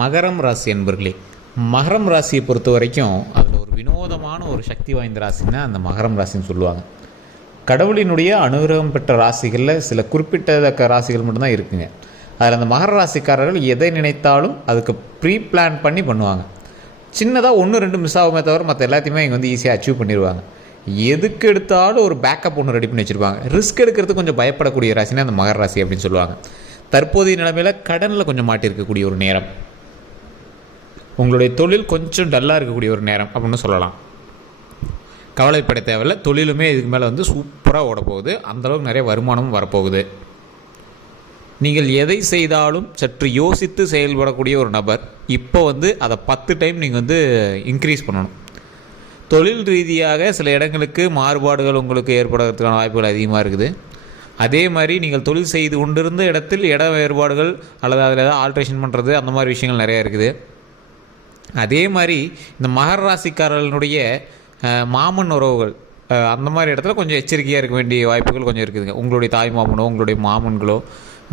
மகரம் ராசி என்பர்களே, மகரம் ராசியை பொறுத்த வரைக்கும் அதில் ஒரு வினோதமான ஒரு சக்தி வாய்ந்த ராசின்னா அந்த மகரம் ராசின்னு சொல்லுவாங்க. கடவுளினுடைய அனுகிரகம் பெற்ற ராசிகளில் சில குறிப்பிட்டதக்க ராசிகள் மட்டும்தான் இருக்குங்க. அதில் அந்த மகர ராசிக்காரர்கள் எதை நினைத்தாலும் அதுக்கு ப்ரீ பிளான் பண்ணி பண்ணுவாங்க. சின்னதாக 1-2 மிஸ் ஆகுமே தவிர மற்ற எல்லாத்தையுமே இங்கே வந்து ஈஸியாக அச்சீவ் பண்ணிடுவாங்க. எதுக்கு எடுத்தாலும் ஒரு பேக்கப் ஒன்று ரெடி பண்ணி வச்சுருப்பாங்க. ரிஸ்க் எடுக்கிறதுக்கு கொஞ்சம் பயப்படக்கூடிய ராசினா அந்த மகர ராசி அப்படின்னு சொல்லுவாங்க. தற்போதைய நிலைமையில் கடனில் கொஞ்சம் மாட்டியிருக்கக்கூடிய ஒரு நேரம், உங்களுடைய தொழில் கொஞ்சம் டல்லாக இருக்கக்கூடிய ஒரு நேரம் அப்படின்னு சொல்லலாம். கவலைப்பட தேவையில்லை, தொழிலுமே இதுக்கு மேலே வந்து சூப்பராக ஓட போகுது. அந்தளவுக்கு நிறைய வருமானமும் வரப்போகுது. நீங்கள் எதை செய்தாலும் சற்று யோசித்து செயல்படக்கூடிய ஒரு நபர். இப்போ வந்து அதை 10 டைம் நீங்கள் வந்து இன்க்ரீஸ் பண்ணணும். தொழில் ரீதியாக சில இடங்களுக்கு மாறுபாடுகள் உங்களுக்கு ஏற்படுறதுக்கான வாய்ப்புகள் அதிகமாக இருக்குது. அதே மாதிரி நீங்கள் தொழில் செய்து கொண்டிருந்த இடத்தில் இட வேறுபாடுகள் அல்லது அதில் ஏதாவது ஆல்ட்ரேஷன் பண்ணுறது அந்த மாதிரி விஷயங்கள் நிறையா இருக்குது. அதே மாதிரி இந்த மகர ராசிக்காரர்களுடைய மாமன் உறவுகள் அந்த மாதிரி இடத்துல கொஞ்சம் எச்சரிக்கையாக இருக்க வேண்டிய வாய்ப்புகள் கொஞ்சம் இருக்குதுங்க. உங்களுடைய தாய் மாமனோ உங்களுடைய மாமன்களோ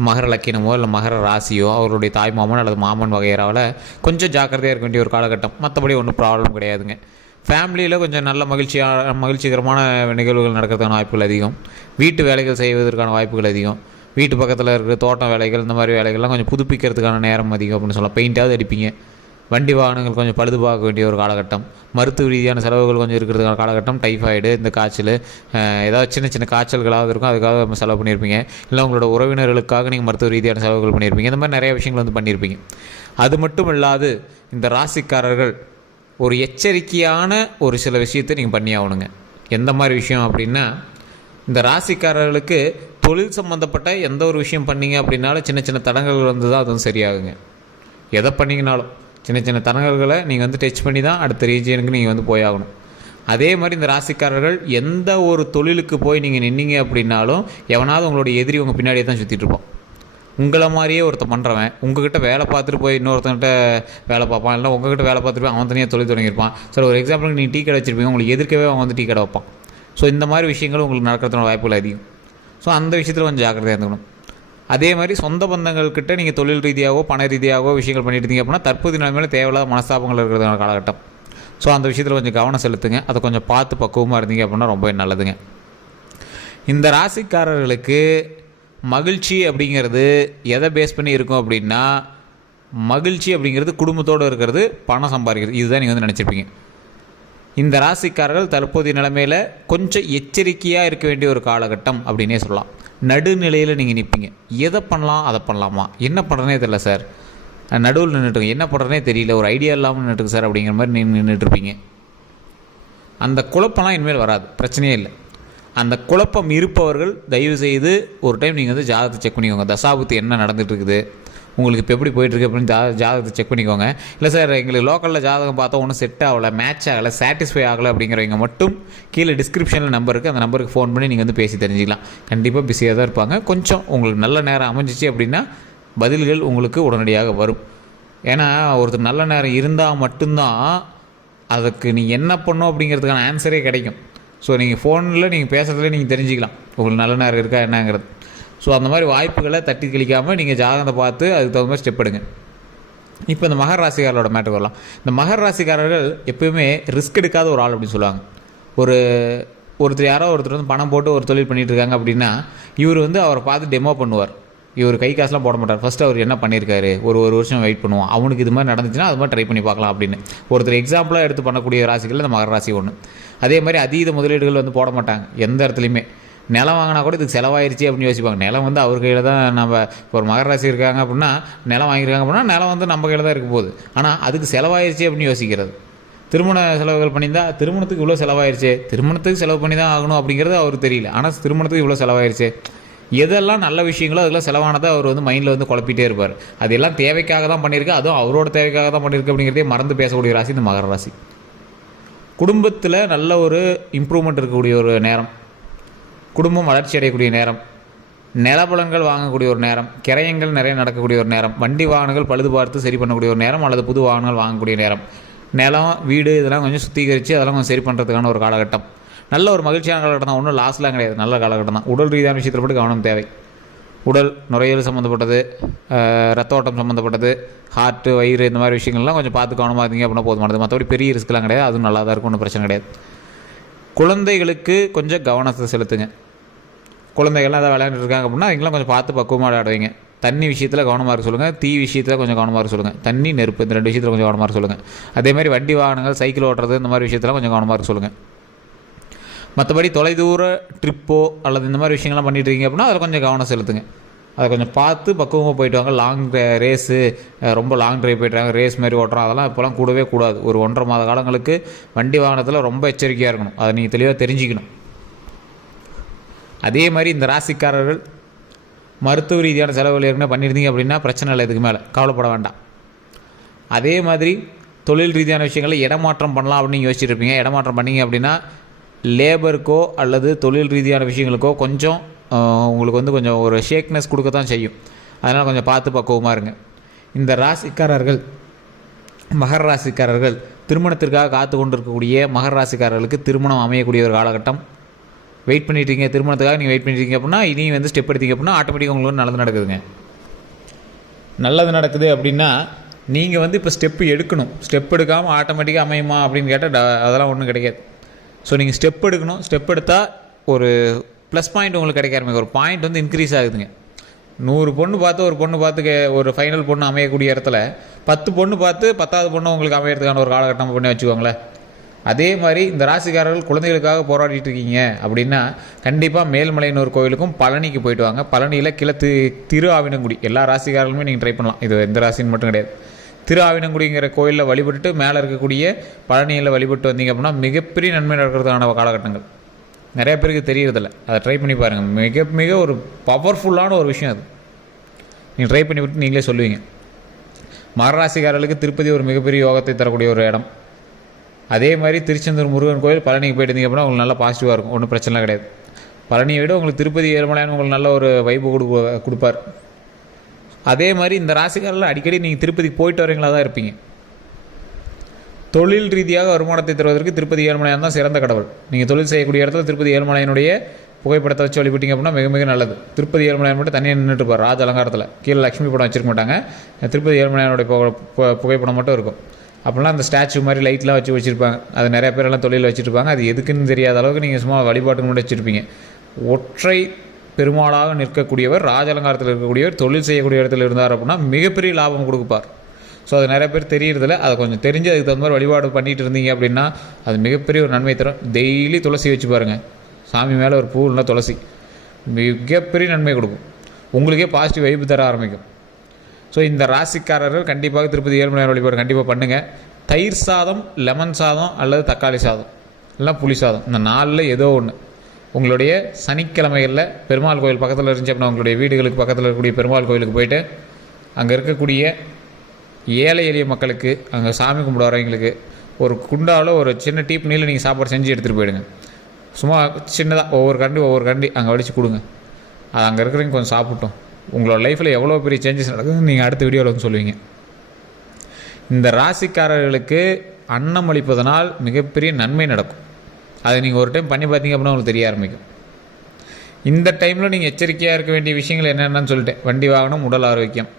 மகர லக்கினமோ இல்லை மகர ராசியோ அவருடைய தாய் மாமன் அல்லது மாமன் வகையறாவில் கொஞ்சம் ஜாக்கிரதையாக இருக்க வேண்டிய ஒரு காலகட்டம். மற்றபடி ஒன்றும் ப்ராப்ளம் கிடையாதுங்க. ஃபேமிலியில் கொஞ்சம் நல்ல மகிழ்ச்சிகரமான நிகழ்வுகள் நடக்கிறதுக்கான வாய்ப்புகள் அதிகம். வீட்டு வேலைகள் செய்வதற்கான வாய்ப்புகள் அதிகம். வீட்டு பக்கத்தில் இருக்கிற தோட்டம் வேலைகள் இந்த மாதிரி வேலைகள்லாம் கொஞ்சம் புதுப்பிக்கிறதுக்கான நேரம் அதிகம் அப்படின்னு சொல்லலாம். பெயிண்டாவது அடிப்பீங்க. வண்டி வாகனங்கள் கொஞ்சம் பழுது பார்க்க வேண்டிய ஒரு காலகட்டம். மருத்துவ ரீதியான செலவுகள் கொஞ்சம் இருக்கிறதுக்கான காலகட்டம். டைஃபாய்டு, இந்த காய்ச்சல், ஏதாவது சின்ன சின்ன காய்ச்சல்களாவது இருக்கும், அதுக்காக நம்ம செலவு பண்ணியிருப்பீங்க. இல்லை உங்களோட உறவினர்களுக்காக நீங்கள் மருத்துவ ரீதியான செலவுகள் பண்ணியிருப்பீங்க. இந்த மாதிரி நிறைய விஷயங்கள் வந்து பண்ணியிருப்பீங்க. அது மட்டும் இல்லாது இந்த ராசிக்காரர்கள் ஒரு எச்சரிக்கையான ஒரு சில விஷயத்தை நீங்கள் பண்ணி ஆகணுங்க. எந்த மாதிரி விஷயம் அப்படின்னா, இந்த ராசிக்காரர்களுக்கு தொழில் சம்மந்தப்பட்ட எந்த ஒரு விஷயம் பண்ணிங்க அப்படின்னாலும் சின்ன சின்ன தடங்கல்கள் வந்து தான் அது வந்து சரியாகுங்க. எதை பண்ணிங்கனாலும் சின்ன சின்ன தடங்கல்களை நீங்கள் வந்து டச் பண்ணி தான் அடுத்த ரீஜியனுக்கு நீங்கள் வந்து போயாகணும். அதே மாதிரி இந்த ராசிக்காரர்கள் எந்த ஒரு தொழிலுக்கு போய் நீங்கள் நின்னீங்க அப்படின்னாலும் எவனாவது உங்களுடைய எதிரி உங்கள் பின்னாடியே தான் சுற்றிட்டு இருப்போம். உங்களை மாதிரியே ஒருத்தன் பண்ணுறவன் உங்கள்கிட்ட வேலை பார்த்துட்டு போய் இன்னொருத்தன்கிட்ட வேலை பார்ப்பான். இல்லை உங்கள்கிட்ட வேலை பார்த்துட்டு போய் அவன் தனியாக தொழில் தொடங்கியிருப்பான். சரி, ஒரு எக்ஸாம்பிளுக்கு நீங்கள் டீ கடை வச்சுருப்பீங்க, உங்களுக்கு எதிர்க்கவே அவன் வந்து டீ கடை வைப்பான். ஸோ இந்த மாதிரி விஷயங்கள் உங்களுக்கு நடக்கிறதுன வாய்ப்புகள் அதிகம். ஸோ அந்த விஷயத்தில் கொஞ்சம் ஜாக்கிரதையாக இருந்துக்கணும். அதே மாதிரி சொந்த பந்தங்கள்கிட்ட நீங்கள் தொழில் ரீதியாகவோ பண ரீதியாகவோ விஷயங்கள் பண்ணிட்டு இருந்தீங்க அப்படின்னா தற்போது நிலைமையில் தேவையில்லாத மனஸ்தாபங்கள் இருக்கிறதுனால காலகட்டம். ஸோ அந்த விஷயத்தில் கொஞ்சம் கவனம் செலுத்துங்க. அதை கொஞ்சம் பார்த்து பக்குவமாக இருந்தீங்க அப்படின்னா ரொம்ப நல்லதுங்க. இந்த ராசிக்காரர்களுக்கு மகிழ்ச்சி அப்படிங்கிறது எதை பேஸ் பண்ணி இருக்கும் அப்படின்னா, மகிழ்ச்சி அப்படிங்கிறது குடும்பத்தோடு இருக்கிறது, பணம் சம்பாதிக்கிறது. இதுதான் நீங்கள் வந்து நினச்சிருப்பீங்க. இந்த ராசிக்காரர்கள் தற்போதைய நிலைமையில் கொஞ்சம் எச்சரிக்கையாக இருக்க வேண்டிய ஒரு காலகட்டம் அப்படின்னே சொல்லலாம். நடுநிலையில் நீங்கள் நிற்பீங்க. எதை பண்ணலாம் அதை பண்ணலாமா, என்ன பண்ணுறனே தெரியல சார், நடுவில் நின்றுட்டுருங்க, என்ன பண்ணுறனே தெரியல, ஒரு ஐடியா இல்லாமல் நின்றுட்டுருக்கு சார் அப்படிங்கிற மாதிரி நீங்கள் நின்றுட்டுருப்பீங்க. அந்த குழப்பம்லாம் இனிமேல் வராது, பிரச்சனையே இல்லை. அந்த குழப்பம் இருப்பவர்கள் தயவுசெய்து ஒரு டைம் நீங்கள் வந்து ஜாதகத்தை செக் பண்ணிக்கோங்க. தசாபுத்தி என்ன நடந்துகிட்டு இருக்குது, உங்களுக்கு இப்போ எப்படி போயிட்டுருக்கு அப்படின்னு ஜாதகத்தை செக் பண்ணிக்கோங்க. இல்லை சார் எங்களுக்கு லோக்கலில் ஜாதகம் பார்த்தா ஒன்றும் செட் ஆகலை, மேட்ச் ஆகலை, சாட்டிஸ்ஃபை ஆகலை அப்படிங்கிறவங்க மட்டும் கீழே டிஸ்கிரிப்ஷனில் நம்பர் இருக்குது, அந்த நம்பருக்கு ஃபோன் பண்ணி நீங்கள் வந்து பேசி தெரிஞ்சிக்கலாம். கண்டிப்பாக பிஸியாக தான் இருப்பாங்க. கொஞ்சம் உங்களுக்கு நல்ல நேரம் அமைஞ்சிச்சு அப்படின்னா பதில்கள் உங்களுக்கு உடனடியாக வரும். ஏன்னா ஒருத்தர் நல்ல நேரம் இருந்தால் மட்டும்தான் அதுக்கு நீங்கள் என்ன பண்ணணும் அப்படிங்கிறதுக்கான ஆன்சரே கிடைக்கும். ஸோ நீங்கள் ஃபோனில் நீங்கள் பேசுகிறதுல நீங்கள் தெரிஞ்சிக்கலாம் உங்களுக்கு நல்ல நேரம் இருக்கா என்னங்கிறது. ஸோ அந்த மாதிரி வாய்ப்புகளை தட்டி கழிக்காமல் நீங்கள் ஜாதகத்தை பார்த்து அதுக்கு தகுந்த மாதிரி ஸ்டெப் எடுங்க. இப்போ இந்த மகர ராசிக்காரர்களோட மேட்டர் வரலாம். இந்த மகர ராசிக்காரர்கள் எப்போயுமே ரிஸ்க் எடுக்காத ஒரு ஆள் அப்படின்னு சொல்லுவாங்க. ஒருத்தர் யாரோ ஒருத்தர் வந்து பணம் போட்டு ஒரு தொழில் பண்ணிகிட்டு இருக்காங்க அப்படின்னா இவர் வந்து அவரை பார்த்து டெமோ பண்ணுவார். இவர் கை காசுலாம் போட மாட்டார். ஃபஸ்ட்டு அவர் என்ன பண்ணியிருக்காரு, ஒரு வருஷம் வெயிட் பண்ணுவோம், அவனுக்கு இது மாதிரி நடந்துச்சுன்னா அது மாதிரி ட்ரை பண்ணி பார்க்கலாம் அப்படின்னு ஒருத்தர் எக்ஸாம்பிளாக எடுத்து பண்ணக்கூடிய ராசிகள் இந்த மகர ராசி ஒன்று. அதே மாதிரி அதீத முதலீடுகள் வந்து போட மாட்டாங்க எந்த இடத்துலையுமே. நிலம் வாங்கினா கூட இதுக்கு செலவாயிருச்சு அப்படின்னு யோசிப்பாங்க. நிலம் வந்து அவர் கையில் தான். நம்ம இப்போ ஒரு மகர ராசி இருக்காங்க அப்படின்னா நிலம் வாங்கியிருக்காங்க அப்படின்னா நிலம் வந்து நம்ம கையில் தான் இருக்க போகுது. ஆனால் அதுக்கு செலவாயிருச்சு அப்படின்னு யோசிக்கிறது. திருமண செலவுகள் பண்ணியிருந்தால் திருமணத்துக்கு இவ்வளோ செலவாயிருச்சு, திருமணத்துக்கு செலவு பண்ணி தான் ஆகணும் அப்படிங்கிறது அவருக்கு தெரியல. ஆனால் திருமணத்துக்கு இவ்வளோ செலவாயிருச்சு, எதெல்லாம் நல்ல விஷயங்களோ அதெல்லாம் செலவானதை அவர் வந்து மைண்டில் வந்து குழப்பிட்டே இருப்பார். அதெல்லாம் தேவைக்காக தான் பண்ணியிருக்கு, அதுவும் அவரோட தேவைக்காக தான் பண்ணியிருக்கு அப்படிங்கிறதே மறந்து பேசக்கூடிய ராசி இந்த மகர ராசி. குடும்பத்தில் நல்ல ஒரு இம்ப்ரூவ்மெண்ட் இருக்கக்கூடிய ஒரு நேரம், குடும்பம் வளர்ச்சி அடையக்கூடிய நேரம், நிலபலங்கள் வாங்கக்கூடிய ஒரு நேரம், கிரயங்கள் நிறைய நடக்கக்கூடிய ஒரு நேரம், வண்டி வாகனங்கள் பழுது பார்த்து சரி பண்ணக்கூடிய ஒரு நேரம் அல்லது புது வாகனங்கள் வாங்கக்கூடிய நேரம், நிலம் வீடு இதெல்லாம் கொஞ்சம் சுத்திகரித்து அதெல்லாம் கொஞ்சம் சரி பண்ணுறதுக்கான ஒரு காலகட்டம். நல்ல ஒரு மகிழ்ச்சியான காலகட்டம் தான், ஒன்றும் லாஸ்லாம் கிடையாது, நல்ல காலகட்டம் தான். உடல் ரீதியான விஷயத்தில் மட்டும் கவனம் தேவை. உடல் நுரையீரல் சம்மந்தப்பட்டது, ரத்த ஓட்டம் சம்மந்தப்பட்டது, ஹார்ட்டு, வயிறு, இந்த மாதிரி விஷயங்கள்லாம் கொஞ்சம் பார்த்து கவனமாக இருந்தீங்க அப்படின்னா போதுமானது. மற்றபடி பெரிய ரிஸ்க்லாம் கிடையாது, அதுவும் நல்லா தான் இருக்கும், ஒன்றும் பிரச்சனை கிடையாது. குழந்தைகளுக்கு கொஞ்சம் கவனத்தை செலுத்துங்க. குழந்தைகள்லாம் எதாவது விளையாண்டுட்டு இருக்காங்க அப்படின்னா அவங்களாம் கொஞ்சம் பார்த்து பக்குவமாக விளையாடுவீங்க. தண்ணி விஷயத்தில் கவனமாக இருக்க சொல்லுங்கள், தீ விஷயத்தில் கொஞ்சம் கவனமாக இருக்க சொல்லுங்கள். தண்ணி, நெருப்பு, இந்த 2 விஷயத்தில் கொஞ்சம் கவனமாக இருக்க சொல்லுங்கள். அதேமாதிரி வண்டி வாகனங்கள், சைக்கிள் ஓட்டுறது, இந்த மாதிரி விஷயத்தில் கொஞ்சம் கவனமாக இருக்க சொல்லுங்கள். மற்றபடி தொலைதூர ட்ரிப்போ அல்லது இந்த மாதிரி விஷயங்கள்லாம் பண்ணிட்டு இருக்கீங்க அப்படின்னா அதில் கொஞ்சம் கவனம் செலுத்துங்க. அதை கொஞ்சம் பார்த்து பக்குவமாக போயிட்டு வாங்க. லாங் ரேஸு, ரொம்ப லாங் ட்ரைவ் போய்ட்டுறாங்க, ரேஸ் மாதிரி ஓட்டுறோம், அதெல்லாம் இப்போலாம் கூடவே கூடாது. ஒரு 1.5 மாத காலங்களுக்கு வண்டி வாகனத்தில் ரொம்ப எச்சரிக்கையாக இருக்கணும். அதை நீங்கள் தெளிவாக தெரிஞ்சுக்கணும். அதே மாதிரி இந்த ராசிக்காரர்கள் மருத்துவ ரீதியான செலவுகள் ஏற்கனவே பண்ணியிருந்தீங்க அப்படின்னா பிரச்சனை இல்லை, இதுக்கு மேலே கவலைப்பட வேண்டாம். அதே மாதிரி தொழில் ரீதியான விஷயங்களில் இடமாற்றம் பண்ணலாம் அப்படின்னு யோசிச்சுட்டு இருப்பீங்க. இடமாற்றம் பண்ணிங்க அப்படின்னா லேபருக்கோ அல்லது தொழில் ரீதியான விஷயங்களுக்கோ கொஞ்சம் உங்களுக்கு கொஞ்சம் ஒரு ஷேக்னஸ் கொடுக்க தான் செய்யும். அதனால் கொஞ்சம் பார்த்து பக்குவமாக இருங்க. இந்த ராசிக்காரர்கள், மகர ராசிக்காரர்கள், திருமணத்திற்காக காத்து கொண்டு இருக்கக்கூடிய மகர ராசிக்காரர்களுக்கு திருமணம் அமையக்கூடிய ஒரு காலகட்டம். வெயிட் பண்ணிட்டீங்க, திருமணத்துக்காக நீங்கள் வெயிட் பண்ணிட்டீங்க அப்படின்னா இனி ஸ்டெப் எடுத்தீங்க அப்படின்னா ஆட்டோமேட்டிக்காக உங்களுக்கு நல்லது நடக்குதுங்க. நல்லது நடக்குது அப்படின்னா நீங்கள் இப்போ ஸ்டெப்பு எடுக்கணும். ஸ்டெப் எடுக்காமல் ஆட்டோமேட்டிக்காக அமையுமா அப்படின்னு கேட்டால் அதெல்லாம் ஒன்றும் கிடைக்காது. ஸோ நீங்கள் ஸ்டெப் எடுக்கணும். ஸ்டெப் எடுத்தால் ஒரு ப்ளஸ் பாயிண்ட் உங்களுக்கு கிடைக்க ஆரம்பிக்கும். ஒரு பாயிண்ட் இன்க்ரீஸ் ஆகுதுங்க. 100 பொண்ணு பார்த்து ஒரு பொண்ணு பார்த்து ஒரு ஃபைனல் பொண்ணு அமையக்கூடிய இடத்துல 10 பொண்ணு பார்த்து 10வது பொண்ணு உங்களுக்கு அமையறதுக்கான ஒரு காலகட்டம் பண்ணி வச்சுக்கோங்களேன். அதே மாதிரி இந்த ராசிக்காரர்கள் குழந்தைகளுக்காக போராடிட்டு இருக்கீங்க அப்படின்னா கண்டிப்பாக மேல்மலையனூர் கோயிலுக்கும் பழனிக்கு போயிட்டு வாங்க. பழனியில் திரு ஆவினங்குடி எல்லா ராசிக்காரர்களுமே நீங்கள் ட்ரை பண்ணலாம். இது எந்த ராசின்னு மட்டும் கிடையாது. திரு ஆவினங்குடிங்கிற கோயிலில் வழிபட்டு மேலே இருக்கக்கூடிய பழனியில் வழிபட்டு வந்தீங்க அப்படின்னா மிகப்பெரிய நன்மை நடக்கிறதுக்கான காலகட்டங்கள். நிறைய பேருக்கு தெரியறதில்ல, அதை ட்ரை பண்ணி பாருங்கள். மிக மிக ஒரு பவர்ஃபுல்லான ஒரு விஷயம் அது. நீங்கள் ட்ரை பண்ணி விட்டு நீங்களே சொல்லுவீங்க. மகராசிக்காரர்களுக்கு திருப்பதி ஒரு மிகப்பெரிய யோகத்தை தரக்கூடிய ஒரு இடம். அதே மாதிரி திருச்செந்தூர் முருகன் கோயில், பழனிக்கு போயிட்டு இருந்தீங்க அப்படின்னா உங்களுக்கு நல்லா பாசிட்டிவாக இருக்கும், ஒன்றும் பிரச்சனை கிடையாது. பழனியை விட உங்களுக்கு திருப்பதி ஏழுமலையான் உங்களுக்கு நல்ல ஒரு வைப்பு கொடுப்பார். அதே மாதிரி இந்த ராசிக்காரில் அடிக்கடி நீங்கள் திருப்பதிக்கு போயிட்டு வரீங்களா தான் இருப்பீங்க. தொழில் ரீதியாக வருமானத்தை தருவதற்கு திருப்பதி ஏழுமலையான் தான் சிறந்த கடவுள். நீங்கள் தொழில் செய்யக்கூடிய இடத்துல திருப்பதி ஏழுமலையானுடைய புகைப்படத்தை வச்சு வழிபட்டீங்க அப்படின்னா மிக மிக நல்லது. திருப்பதி ஏழுமலையான் மட்டும் தனியாக நின்றுட்டு இருப்பார் ராஜ அலங்காரத்தில். கீழே லட்சுமி படம் வச்சிருக்க மாட்டாங்க, திருப்பதி ஏழுமலையானுடைய புகைப்படம் மட்டும் இருக்கும். அப்படிலாம் அந்த ஸ்டாச்சு மாதிரி லைட்லாம் வச்சுருப்பாங்க. அது நிறைய பேரெல்லாம் தொழில் வச்சுருப்பாங்க. அது எதுக்குன்னு தெரியாத அளவுக்கு நீங்கள் சும்மா வழிபாட்டுக்கு மட்டும் வச்சுருப்பீங்க. ஒற்றை பெருமாளாக நிற்கக்கூடியவர், ராஜ அலங்காரத்தில் இருக்கக்கூடியவர், தொழில் செய்யக்கூடிய இடத்துல இருந்தார் அப்படின்னா மிகப்பெரிய லாபம் கொடுப்பார். ஸோ அது நிறைய பேர் தெரியறதில்ல. அதை கொஞ்சம் தெரிஞ்சு அதுக்கு தகுந்த மாதிரி வழிபாடு பண்ணிகிட்டு இருந்தீங்க அப்படின்னா அது மிகப்பெரிய ஒரு நன்மை தரும். டெய்லி துளசி வச்சு பாருங்கள். சாமி மேலே ஒரு பூ இல்லை துளசி மிகப்பெரிய நன்மை கொடுக்கும். உங்களுக்கே பாசிட்டிவ் வைப்பு தர ஆரம்பிக்கும். ஸோ இந்த ராசிக்காரர்கள் கண்டிப்பாக திருப்பதி ஏழுமலையான் வழிபாடு கண்டிப்பாக பண்ணுங்கள். தயிர் சாதம், லெமன் சாதம் அல்லது தக்காளி சாதம் இல்லை புளி சாதம், இந்த 4ல் ஏதோ ஒன்று உங்களுடைய சனிக்கிழமைகளில் பெருமாள் கோயில் பக்கத்தில் இருந்துச்சு அப்படின்னா உங்களுடைய வீடுகளுக்கு பக்கத்தில் இருக்கக்கூடிய பெருமாள் கோயிலுக்கு போயிட்டு அங்கே இருக்கக்கூடிய ஏழை எளிய மக்களுக்கு, அங்கே சாமி கும்பிட வரவங்களுக்கு ஒரு குண்டாவில் ஒரு சின்ன டீப் நீரில் நீங்கள் சாப்பாடு செஞ்சு எடுத்துகிட்டு போயிடுங்க. சும்மா சின்னதாக ஒவ்வொரு கண்டி அங்கே வடித்து கொடுங்க. அது அங்கே இருக்கிறவங்க கொஞ்சம் சாப்பிட்டோம். உங்களோட லைஃப்பில் எவ்வளோ பெரிய சேஞ்சஸ் நடக்குதுன்னு நீங்கள் அடுத்த வீடியோவில் சொல்லுவீங்க. இந்த ராசிக்காரர்களுக்கு அன்னம் அளிப்பதனால் மிகப்பெரிய நன்மை நடக்கும். அதை நீங்கள் ஒரு டைம் பண்ணி பார்த்தீங்க அப்படின்னா உங்களுக்கு தெரிய ஆரம்பிக்கும். இந்த டைமில் நீங்கள் எச்சரிக்கையாக இருக்க வேண்டிய விஷயங்கள் என்னென்னு சொல்லிட்டேன். வண்டி வாகனம், உடல் ஆரோக்கியம்,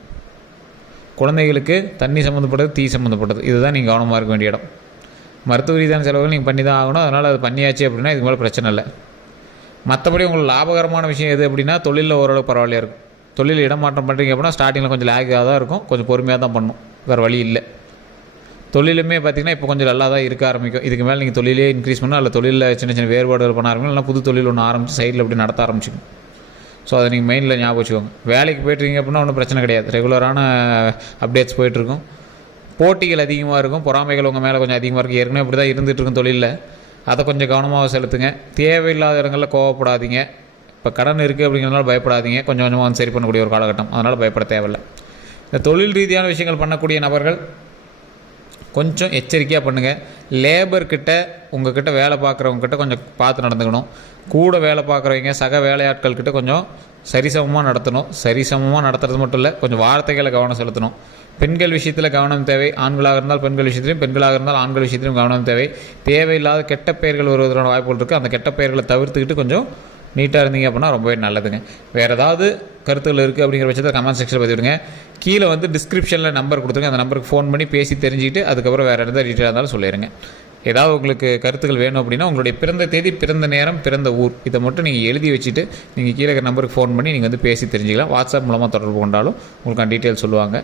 குழந்தைகளுக்கு தண்ணி சம்மந்தப்பட்டது, தீ சம்மந்தப்பட்டது, இதுதான் நீங்கள் கவனமாக இருக்க வேண்டிய இடம். மருத்துவ ரீதியான செலவுகள் நீங்கள் பண்ணி தான் ஆகணும். அதனால் அது பண்ணியாச்சு அப்படின்னா இதுக்கு மேலே பிரச்சனை இல்லை. மற்றபடி உங்களுக்கு லாபகரமான விஷயம் எது அப்படின்னா தொழிலில் ஓரளவு பரவாயில்லையாக இருக்கும். தொழில் இடமாற்றம் பண்ணுறீங்க அப்படின்னா ஸ்டார்டிங்கில் கொஞ்சம் லேக்காக தான் இருக்கும், கொஞ்சம் பொறுமையாக தான் பண்ணணும், வேறு வழி இல்லை. தொழிலுமே பார்த்திங்கன்னா இப்போ கொஞ்சம் நல்லா தான் இருக்க ஆரம்பிக்கும். இதுக்கு மேலே நீங்கள் தொழிலே இன்க்ரீஸ் பண்ணால் அல்ல தொழிலில் சின்ன சின்ன வேறுபாடுகள் பண்ண ஆரம்பிக்கும், இல்லைனா புது தொழில் ஒன்று ஆரம்பித்து சைடில் அப்படி நடத்த ஆரம்பிச்சிக்கும். ஸோ அதை நீங்கள் மெயினில் ஞாபகம் வச்சுக்கோங்க. வேலைக்கு போய்ட்டுருக்கீங்க அப்படின்னா ஒன்றும் பிரச்சனை கிடையாது, ரெகுலரான அப்டேட்ஸ் போய்ட்டுருக்கும். போட்டிகள் அதிகமாக இருக்கும், பொறாமைகள் உங்கள் மேலே கொஞ்சம் அதிகமாக இருக்குது. ஏற்கனவே அப்படி தான் இருந்துகிட்ருக்கும் தொழிலில். அதை கொஞ்சம் கவனமாக செலுத்துங்க. தேவையில்லாத இடங்களில் கோவப்படாதீங்க. இப்போ கடன் இருக்குது அப்படிங்கிறதுனால பயப்படாதீங்க. கொஞ்சம் கொஞ்சமாக சரி பண்ணக்கூடிய ஒரு காலகட்டம், அதனால் பயப்பட தேவையில்லை. இந்த தொழில் ரீதியான விஷயங்கள் பண்ணக்கூடிய நபர்கள் கொஞ்சம் எச்சரிக்கையாக பண்ணுங்கள். லேபர்கிட்ட, உங்கள்கிட்ட வேலை பார்க்குறவங்கக்கிட்ட கொஞ்சம் பார்த்து நடந்துக்கணும். கூட வேலை பார்க்குறவங்க, சக வேலையாட்கள்கிட்ட கொஞ்சம் சரிசமமாக நடத்தணும். சரிசமமாக நடத்துறது மட்டும் இல்லை, கொஞ்சம் வார்த்தைகளை கவனம் செலுத்தணும். பெண்கள் விஷயத்தில் கவனம் தேவை. ஆண்களாக இருந்தால் பெண்கள் விஷயத்திலையும், பெண்களாக இருந்தால் ஆண்கள் விஷயத்திலையும் கவனம் தேவை. தேவையில்லாத கெட்ட பெயர்கள் வருவதற்கான வாய்ப்புகள் இருக்குது. அந்த கெட்ட பெயர்களை தவிர்த்துக்கிட்டு கொஞ்சம் நீட்டாக இருந்தீங்க அப்படின்னா ரொம்பவே நல்லதுங்க. வேறு ஏதாவது கருத்துக்கள் இருக்குது அப்படிங்கிற பட்சத்தில் கமெண்ட் செக்ஷனில் பதிவிடுங்க. கீழே வந்து டிஸ்கிரிப்ஷனில் நம்பர் கொடுத்துருங்க. அந்த நம்பருக்கு ஃபோன் பண்ணி பேசி தெரிஞ்சுக்கிட்டு அதுக்கப்புறம் வேறு எதாவது டீட்டெயிலாக இருந்தாலும் சொல்லிடுங்க. ஏதாவது உங்களுக்கு கருத்துக்கள் வேணும் அப்படின்னா உங்களுடைய பிறந்த தேதி, பிறந்த நேரம், பிறந்த ஊர் இதை மட்டும் நீங்கள் எழுதி வச்சுட்டு நீங்கள் கீழே இருக்கிற நம்பருக்கு ஃபோன் பண்ணி நீங்கள் வந்து பேசி தெரிஞ்சுக்கலாம். வாட்ஸ்அப் மூலமாக தொடர்பு கொண்டாலும் உங்களுக்கான டீட்டெயில் சொல்லுவாங்க.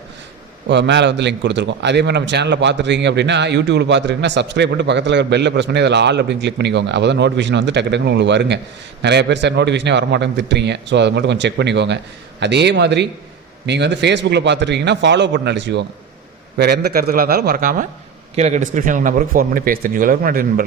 மேலே வந்து லிங்க் கொடுத்துருக்கோம். அதே மாதிரி நம்ம சேனலில் பார்த்துருக்கீங்க அப்படின்னா யூடியூப்பில் பார்த்துருக்கீங்கன்னா சப்ஸ்கிரைப் பண்ணிட்டு பக்கத்தில் இருக்கிற பெல்லை ப்ரெஸ் பண்ணி அதில் ஆல் அப்படின்னு கிளிக் பண்ணிக்கோங்க. அப்போ தான் நோட்டிஃபிகேஷன் வந்து டக்கு டக்குன்னு உங்களுக்கு வருங்க. நிறைய பேர் சார் நோட்டிஃபிகேஷனே வரமாட்டேன்னு திட்டுறீங்க. ஸோ அதை மட்டும் கொஞ்சம் செக் பண்ணிக்கோங்க. அதே மாதிரி நீங்கள் வந்து ஃபேஸ்புக்கில் பார்த்துருக்கீங்கன்னா ஃபாலோ பண்ணி அடிச்சுக்கோங்க. வேறு எந்த கருத்துக்களாக இருந்தாலும் மறக்காமல் கீழே டிஸ்கிரிப்ஷன் நம்பருக்கு ஃபோன் பண்ணி பேசி தெரிஞ்சுக்கோங்க. நண்பர்கள்.